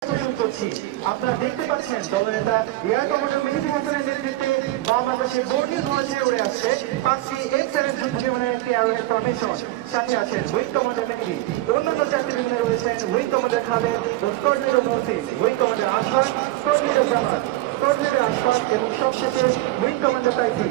করছি। আপনারা দেখতে পাচ্ছেন দলনেতা এয়ার কমান্ডার মেহেদী হাসানের নেতৃত্বে বাংলাদেশের বোর্ডিং হয়েছে উড়ে আসছে 5টি F7 যুদ্ধ বিমানের একটি অ্যারোহেড ফরমেশন। সাথে আছেন উইং কমান্ডার মেহেদী, অন্যান্য 4টি বিমানে রয়েছেন উইং কমান্ডার খালেদ ও squad leader Mohsin, wing commander Ashfaq, squad leader Jamal, squad leader Ashfaq এবং সবশেষে উইং কমান্ডার তাইফি।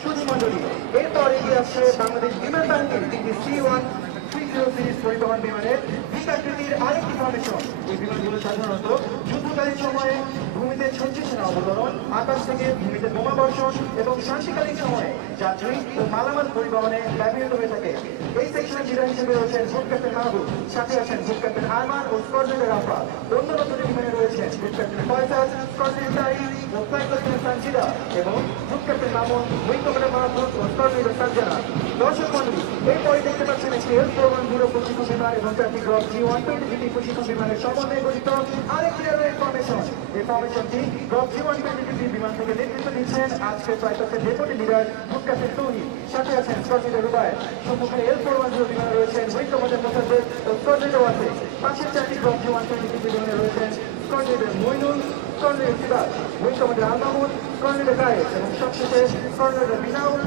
সুধী মণ্ডলী, এরপর এগিয়ে আসছে বাংলাদেশ বিমান বাহিনীর তিনটি C-130 সিরিজ পরিবহন বিমানের বিকাকৃতির আরেকটি ফরমেশন। এই বিমানগুলো সাধারণত যুদ্ধকালীন সময়ে ভূমিতে ছত্রিশ সেনা অবতরণ, আকাশ থেকে ভূমিতে বোমা বর্ষণ এবং শান্তিকালীন সময়ে যাত্রী ও মালামাল পরিবহনে ব্যবহৃত হয়ে থাকে। এই সেকশনের লিডার হিসেবে রয়েছেন গ্রুপ ক্যাপ্টেন মাহবুব, সাথে আছেন গ্রুপ ক্যাপ্টেন আরমান ও স্কোয়াড লিডার রাফা। অন্যান্য দুটি বিমানে রয়েছেন group captain Faisal, squad leader Tariq ও ফ্লাইট লেফটেন্যান্ট সানজিদা এবং group captain Mamun, wing commander Mahbub ও স্কোয়াড লিডার সানজানা। দর্শক মণ্ডলী, এরপরে দেখতে পাচ্ছেন একটি F410 প্রশিক্ষণ বিমান এবং 4টি গ্রুপ G120 প্রশিক্ষণ বিমানের সমন্বয়ে গঠিত আরেকটি এয়ারওয়েজ ফরমেশন। এই ফরমেশনটি গ্রুপ G120 বিমান থেকে নেতৃত্ব দিচ্ছেন আজকের ফ্লাইটের deputy leader group captain Tauhid, সাথে আছেন স্কোয়াড লিডার রুবায়েত। সম্মুখে L410 বিমানে রয়েছেন উইং কমান্ডার মোসাদ্দেক ও স্কোয়াড লিডার ওয়াসিফ। পাশের 4টি গ্রুপ G120 বিমানে রয়েছেন squad leader Moinul, squad leader Siraj, wing commander Al Mahmud, squad leader Kayes এবং সবশেষে স্কোয়াড লিডার বিনাউল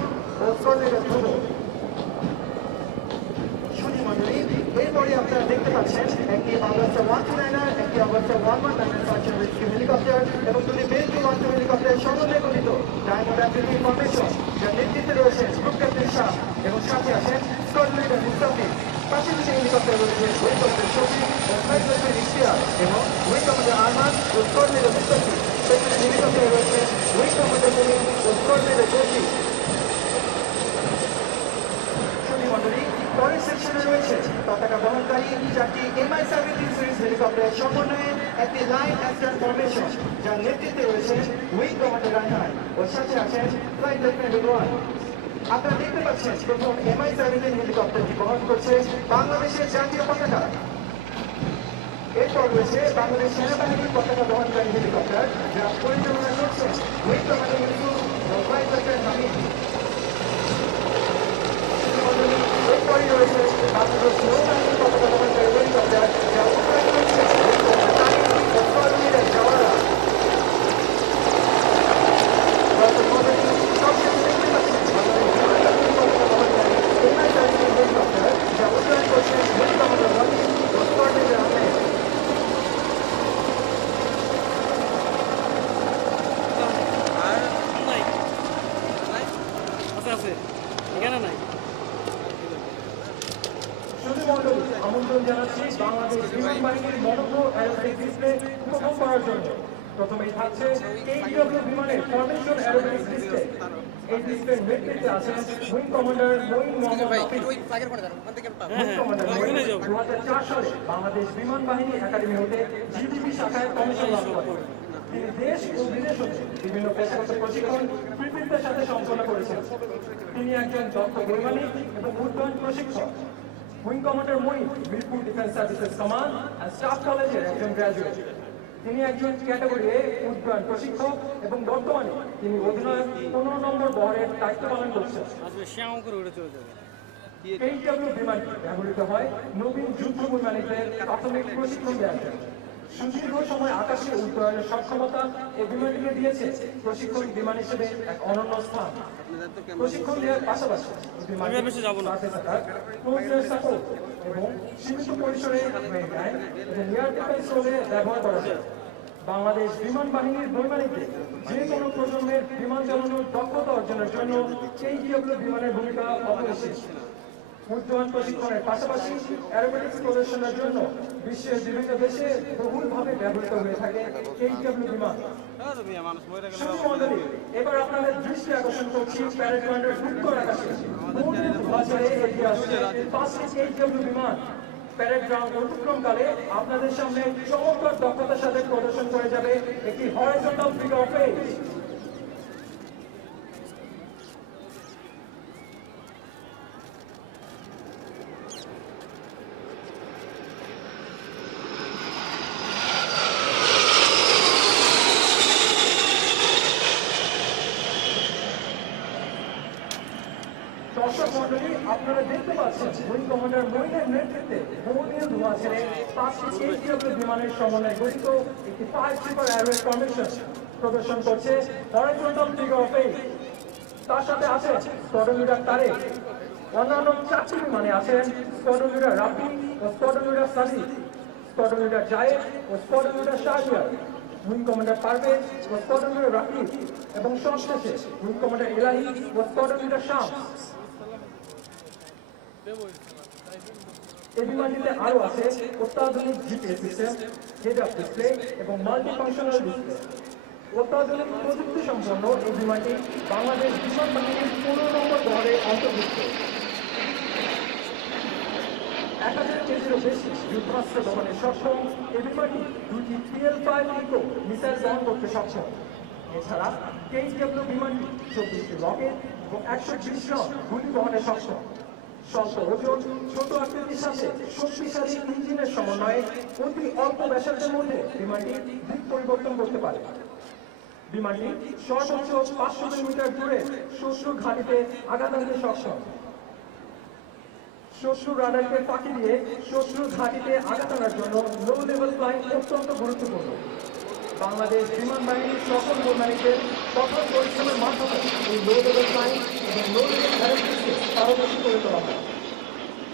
ও স্কোয়াড লিডার ধ্রুব। এরপরে আপনারা দেখতে পাচ্ছেন একটি অগাস্টা 129, একটি Augusta 119 search and rescue helicopter এবং দুটি বেলজি 12 হেলিকপ্টারের সমন্বয়ে গঠিত ডায়মন্ড অ্যাক্টিভিটি ফরমেশন, যার নেতৃত্বে রয়েছেন গ্রুপ ক্যাপ্টেন শাহ এবং সাথে আছেন স্কোয়াড লিডার মুস্তাফিজ। পাশে দুটি হেলিকপ্টার রয়েছে উইং কমান্ডার শফিক ও ফ্লাইট লেফটেন্যান্ট ইশতিয়াক এবং উইং কমান্ডার আরমান ও স্কোয়াড লিডার মুস্তাফিজ। সেখানে হেলিকপ্টারে রয়েছে উইং কমান্ডার মুমিন ও স্কোয়াড লিডার কৌশিক। পরের সেকশনে রয়েছে পতাকা বহনকারী 4টি Mi-17 সিরিজ হেলিকপ্টারের সমন্বয়ে একটি লাইন অ্যাকশন ফরমেশন, যার নেতৃত্বে রয়েছেন উইং কমান্ডার রায়হান ও সাথে আছেন ফ্লাইট লেফটেন্যান্ট রিদওয়ান। আপনারা দেখতে পাচ্ছেন প্রথম Mi-17 হেলিকপ্টারটি বহন করছে বাংলাদেশের জাতীয় পতাকা। এরপর রয়েছে বাংলাদেশ সেনাবাহিনীর পতাকা বহনকারী হেলিকপ্টার, যা পরিচালনা করছেন উইং কমান্ডার ইউসুফ ও ফ্লাইট লেফটেন্যান্ট হামিদ। এরপরই রয়েছে বাংলাদেশ নৌবাহিনীর পতাকা বহনকারী হেলিকপ্টার, যা অপারেট করছে স্কোয়াড লিডার জাওয়ারা। সবশেষে দেখতে পাচ্ছেন বাংলাদেশ পতাকা বহনকারী Mi-17 হেলিকপ্টার, যা অপারেট করছেন উইং কমান্ডার ওয়াহিদ ও স্কোয়াড লিডার আহমেদ। আমন্ত্রণ জানাচ্ছি বাংলাদেশ বিমান বাহিনীর মনোজ্ঞ অ্যারোবেটিক ডিসপ্লে উপভোগ করার জন্য। প্রথমেই থাকছে KTW বিমানের ফরমেশন অ্যারোবেটিক ডিসপ্লে। এই ডিসপ্লের নেতৃত্বে আছেন wing commander Moin Mohammad Hafeez. Wing commander Moin 2004 সালে বাংলাদেশ বিমান বাহিনী একাডেমি হতে জিডিপি শাখায় কমিশন লাভ করেন। তিনি দেশ ও বিদেশ হতে বিভিন্ন পেশাগত প্রশিক্ষণ কৃতিত্বের সাথে সম্পন্ন করেছেন। তিনি একজন দক্ষ বৈমানিক এবং উড্ডয়ন প্রশিক্ষক। Wing commander Moin Mirpur defence services command and staff কলেজের একজন গ্র্যাজুয়েট। তিনি একজন ক্যাটাগরি এ উড্ডয়ন প্রশিক্ষক এবং বর্তমানে তিনি অধিনায়ক 15 নম্বর বহরের দায়িত্ব পালন করছেন। KTW বিমানটি ব্যবহৃত হয় নবীন যুদ্ধ বৈমানিকদের প্রাথমিক প্রশিক্ষণ দেওয়ার জন্য। সুদীর্ঘ সময় আকাশে উড্ডয়নের সক্ষমতা এই বিমানটিকে দিয়েছে প্রশিক্ষণ বিমান হিসেবে এক অনন্য স্থান। প্রশিক্ষণ দেওয়ার পাশাপাশি এবং সীমিত পরিসরে এয়ার ডিফেন্স রোলে ব্যবহার করা যায়। বাংলাদেশ বিমান বাহিনীর বৈমানিকদের যে কোনো প্রজন্মের বিমান চালানোর দক্ষতা অর্জনের জন্য KTW বিমানের ভূমিকা অপরিসীম। উড্ডয়ন প্রশিক্ষণের পাশাপাশি অ্যারোবেটিক্স প্রদর্শনের জন্য বিশ্বের বিভিন্ন দেশে বহুলভাবে ব্যবহৃত হয়ে থাকে KTW বিমান। এবার আপনাদের দৃষ্টি আকর্ষণ করছি প্যারেড গ্রাউন্ডের উত্তর আকাশে বছরে এগিয়ে আসছে 5টি KTW বিমান। প্যারেড গ্রাউন্ড অতিক্রমকালে আপনাদের সামনে চমৎকার দক্ষতার সাথে প্রদর্শন করে যাবে একটি হরাইজন্টাল ফিগার অফ এইট। দর্শক মন্ডলী, আপনারা দেখতে পাচ্ছেন উইং কমান্ডার মহিনের নেতৃত্বে বহুদিন ধোঁয়া ছেড়ে 5টি KTW বিমানের সমন্বয়ে গঠিত একটি 5 সুপার অ্যারোহেড ফরমেশন প্রদর্শন করছে হরাইজন্টাল ফিগার অফ 8। তার সাথে আছে স্কোয়াড্রন লিডার তারেক। অন্যান্য 4টি বিমানে আছেন স্কোয়াড্রন লিডার রাফি ও squadron leader Sunny, squadron leader Zayed ও squadron leader Shahriar, wing commander Parvez ও স্কোয়াড্রন লিডার রাকিব এবং সবশেষে উইং কমান্ডার এলাহি ও স্কোয়াড্রন লিডার শাম। এই বিমানটিতে আরো আছে অত্যাধুনিক GPS system, head up display এবং মাল্টি ফাংশনাল ডিসপ্লে। অত্যাধুনিক প্রযুক্তি সম্পন্ন এই বিমানটি বাংলাদেশ বিমান বাহিনীর 15 নম্বর দলে অন্তর্ভুক্ত। 1000 কেজিরও বেশি যুদ্ধাস্ত্র দমনে সক্ষম এই বিমানটি 2টি PL-5 ইকো মিসাইল বহন করতে সক্ষম। এছাড়া KTW বিমানটি 24টি রকেট এবং 120 রাউন্ড গুলি বহনে সক্ষম। স্বল্প ওজন, ছোট আকৃতির সাথে শক্তিশালী ইঞ্জিনের সমন্বয়ে অতি অল্প ব্যাসার্ধের মধ্যে বিমানটি দিক পরিবর্তন করতে পারে। বিমানটি সর্বোচ্চ 500 কিলোমিটার দূরে শত্রু ঘাঁটিতে আঘাত আনতে সক্ষম। শত্রু রাডারকে ফাঁকি দিয়ে শত্রু ঘাঁটিতে আঘাত আনার জন্য লো লেভেল ফ্লাইং অত্যন্ত গুরুত্বপূর্ণ। বাংলাদেশ বিমান বাহিনীর সকল বৈমানিকদের কঠোর পরিশ্রমের মাধ্যমে এই লো লেভেল ফ্লাইং এবং লো লেভেল অ্যারোব্রিক্সকে পারদর্শী করে তোলা হয়।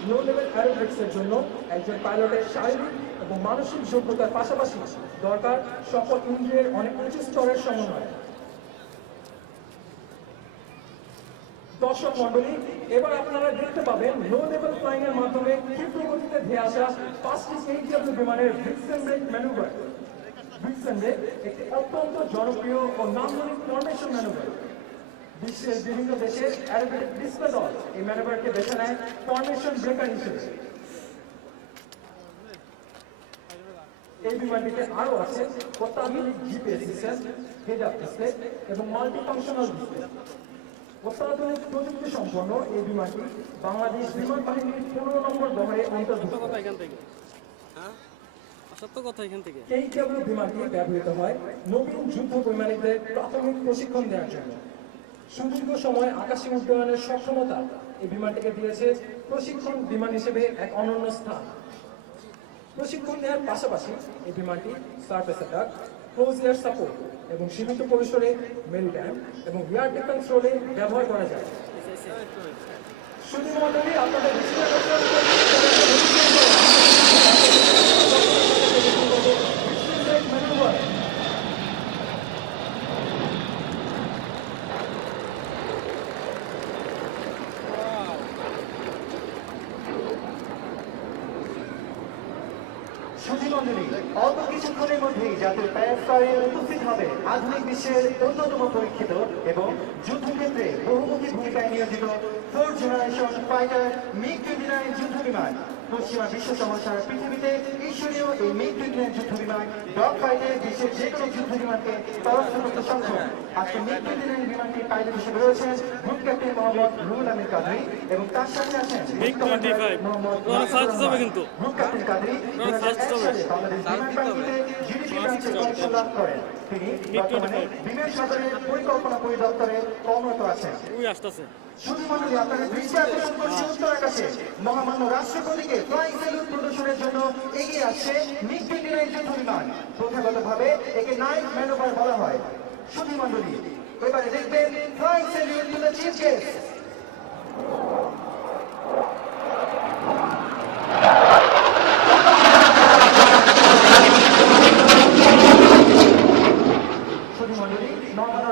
লো লেভেল অ্যারোব্রিক্সের জন্য একজন পাইলটের শারীরিক এবং মানসিক যোগ্যতার পাশাপাশি দরকার সকল ইন্দ্রিয়ের অনেক উঁচু স্তরের সমন্বয়। দর্শক মন্ডলী, এবার আপনারা দেখতে পাবেন লো লেভেল ফ্লাইং এর মাধ্যমে ক্ষিপ্র গতিতে ধেয়ে আসা 5টি KTW বিমানের Vixen Break manoeuvre. Vixen Break একটি অত্যন্ত জনপ্রিয় ও নান্দনিক ফরমেশন ম্যানুভার। বিশ্বের বিভিন্ন দেশের অ্যারোবেটিক ডিসপ্লে দল এই ম্যানুভারকে বেছে নেয় ফরমেশন ব্রেকার হিসেবে। এই বিমানটিতে আরো আছে অত্যাধুনিক GPS system, head up display এবং মাল্টি ফাংশনাল ডিসপ্লে। অত্যাধুনিক প্রযুক্তি সম্পন্ন এই বিমানটি বাংলাদেশ বিমান বাহিনীর 15 নম্বর বহরে অন্তর্ভুক্ত। KTW বিমানটি ব্যবহৃত হয় নবীন যুদ্ধ বৈমানিকদের প্রাথমিক প্রশিক্ষণ দেওয়ার জন্য। সুদীর্ঘ সময় আকাশে উড্ডয়নের সক্ষমতা এই বিমানটিকে দিয়েছে প্রশিক্ষণ বিমান হিসেবে এক অনন্য স্থান। প্রশিক্ষণ দেওয়ার পাশাপাশি এই বিমানটি surface attack, close air support এবং সীমিত পরিসরে মেরিটাইম এবং এয়ার ডিফেন্স রোলে ব্যবহার করা যায়। শুধু মন্ডলী আপনাদের অল্প কিছুক্ষণের মধ্যেই জাতীয় প্যারেড স্তরে উপস্থিত হবে আধুনিক বিশ্বের অন্যতম পরীক্ষিত এবং যুদ্ধক্ষেত্রে বহুমুখী ভূমিকায় নিয়োজিত 4th জেনারেশন ফাইটার MiG-29 যুদ্ধ বিমান। পশ্চিমা বিশ্ব সমস্যার পৃথিবীতে ঈশ্বরীয় এই MiG-29 যুদ্ধ বিমান ডগ ফাইটে বিশ্বের যে কোনো যুদ্ধ বিমানকে পরাস্ত করতে সক্ষম। আজকে MiG-29 বিমানটির পাইলট হিসেবে রয়েছেন গ্রুপ ক্যাপ্টেন মোহাম্মদ রুহুল আমিন কাদরি এবং তার সাথে আছেন মোহাম্মদ গ্রুপ ক্যাপ্টেন কাদরি বাংলাদেশ বিমান বাহিনীতে জিডিপি ব্রাঞ্চে কমিশন লাভ করেন। তিনি বর্তমানে বিমান সাগরের পরিকল্পনা পরিদপ্তরে কর্মরত আছেন। শুধু মন্ডলী আপনাদের দৃষ্টি আকর্ষণ করছি উত্তর আকাশে মহামান্য রাষ্ট্রপতিকে ফ্লাইং স্যালুট প্রদর্শনের জন্য এগিয়ে আসছে MiG-29 যুদ্ধ বিমান। প্রথাগতভাবে একে নাইট ম্যানুভার বলা হয়। শুধু মন্ডলী এবারে দেখবেন flying salute to the chief guest.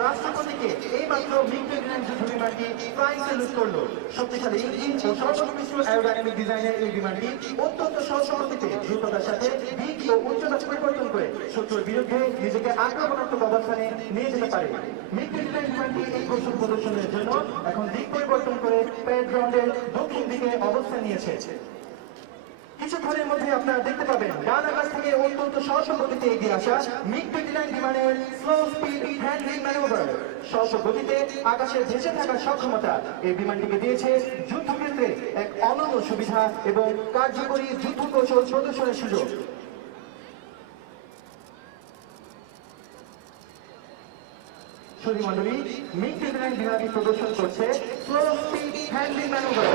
রাষ্ট্রপতিকে এই মাত্র MiG-29 যুদ্ধ বিমানটি ফ্লাইং স্যালুট করলো। শক্তিশালী ইঞ্জিন ও সর্বমিশ্র অ্যারোডাইনামিক ডিজাইনের এই বিমানটি অত্যন্ত স্বল্প গতিতে দ্রুততার সাথে দিক ও উচ্চতা পরিবর্তন করে শত্রুর বিরুদ্ধে নিজেকে আক্রমণাত্মক অবস্থানে নিয়ে যেতে পারে। MiG-29 বিমানটি এই কৌশল প্রদর্শনের জন্য এখন দিক পরিবর্তন করে প্যারেড গ্রাউন্ডের দক্ষিণ দিকে অবস্থান নিয়েছে। কিছুক্ষণের মধ্যে আপনারা দেখতে পাবেন ডান আকাশ থেকে অত্যন্ত স্বল্প গতিতে এগিয়ে আসা MiG-29 বিমানের স্লো স্পিড হ্যান্ডলিং ম্যানুভার। স্বল্প গতিতে আকাশে ভেসে থাকার সক্ষমতা এই বিমানটিকে দিয়েছে যুদ্ধক্ষেত্রে এক অনন্য সুবিধা এবং কার্যকরী যুদ্ধ কৌশল প্রদর্শনের সুযোগ। সুধীমণ্ডলী MiG-29 বিমানটি প্রদর্শন করছে slow speed handling manoeuvre.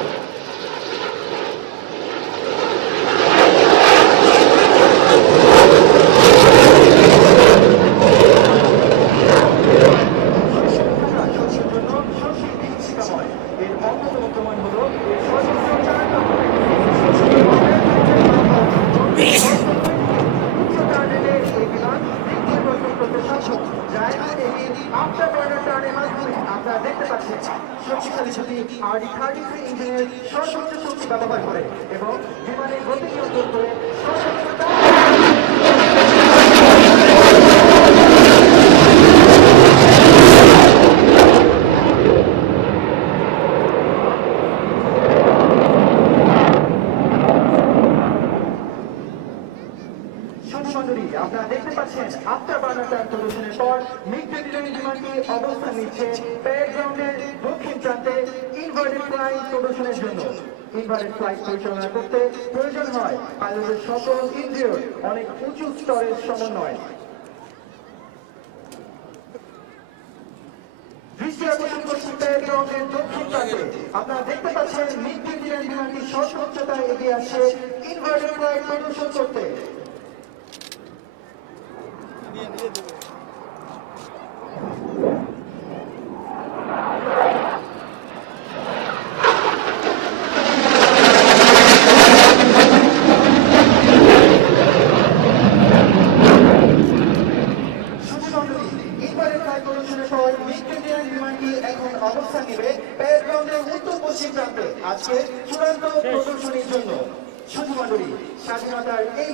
After burner টার্নের মাধ্যমে আপনারা দেখতে পাচ্ছেন শক্তিশালী ছুটি RD-33 ইঞ্জিনের সর্বোচ্চ শক্তি ব্যবহার করে এবং বিমানের গতি নিয়ন্ত্রণ করে সর্বোচ্চ সুন্দরী আপনারা দেখতে পাচ্ছেন আফটার বার্নার টার্ন প্রদর্শনের পর মিগ-29 বিমানটি অবস্থান নিচ্ছে প্যারেড গ্রাউন্ডের দক্ষিণ প্রান্তে ইনভার্টেড ফ্লাইট প্রদর্শনের জন্য। ইনভার্টেড ফ্লাইট পরিচালনা করতে প্রয়োজন হয় পাইলটের সকল ইন্দ্রিয়র অনেক উঁচু স্তরের সমন্বয়। দৃষ্টি আকর্ষণ করছি প্যারেড গ্রাউন্ডের দক্ষিণ প্রান্তে আপনারা দেখতে পাচ্ছেন মিগ-29 বিমানটি সর্বোচ্চতায় এগিয়ে আসছে ইনভার্টেড ফ্লাইট প্রদর্শন করতে। বিমানটি এখন অবস্থান নেবে প্যারেড গ্রাউন্ডের উত্তর পশ্চিম প্রান্তে আজকে চূড়ান্ত প্রদর্শনীর জন্য। সুধী মণ্ডলী, স্বাধীনতার এই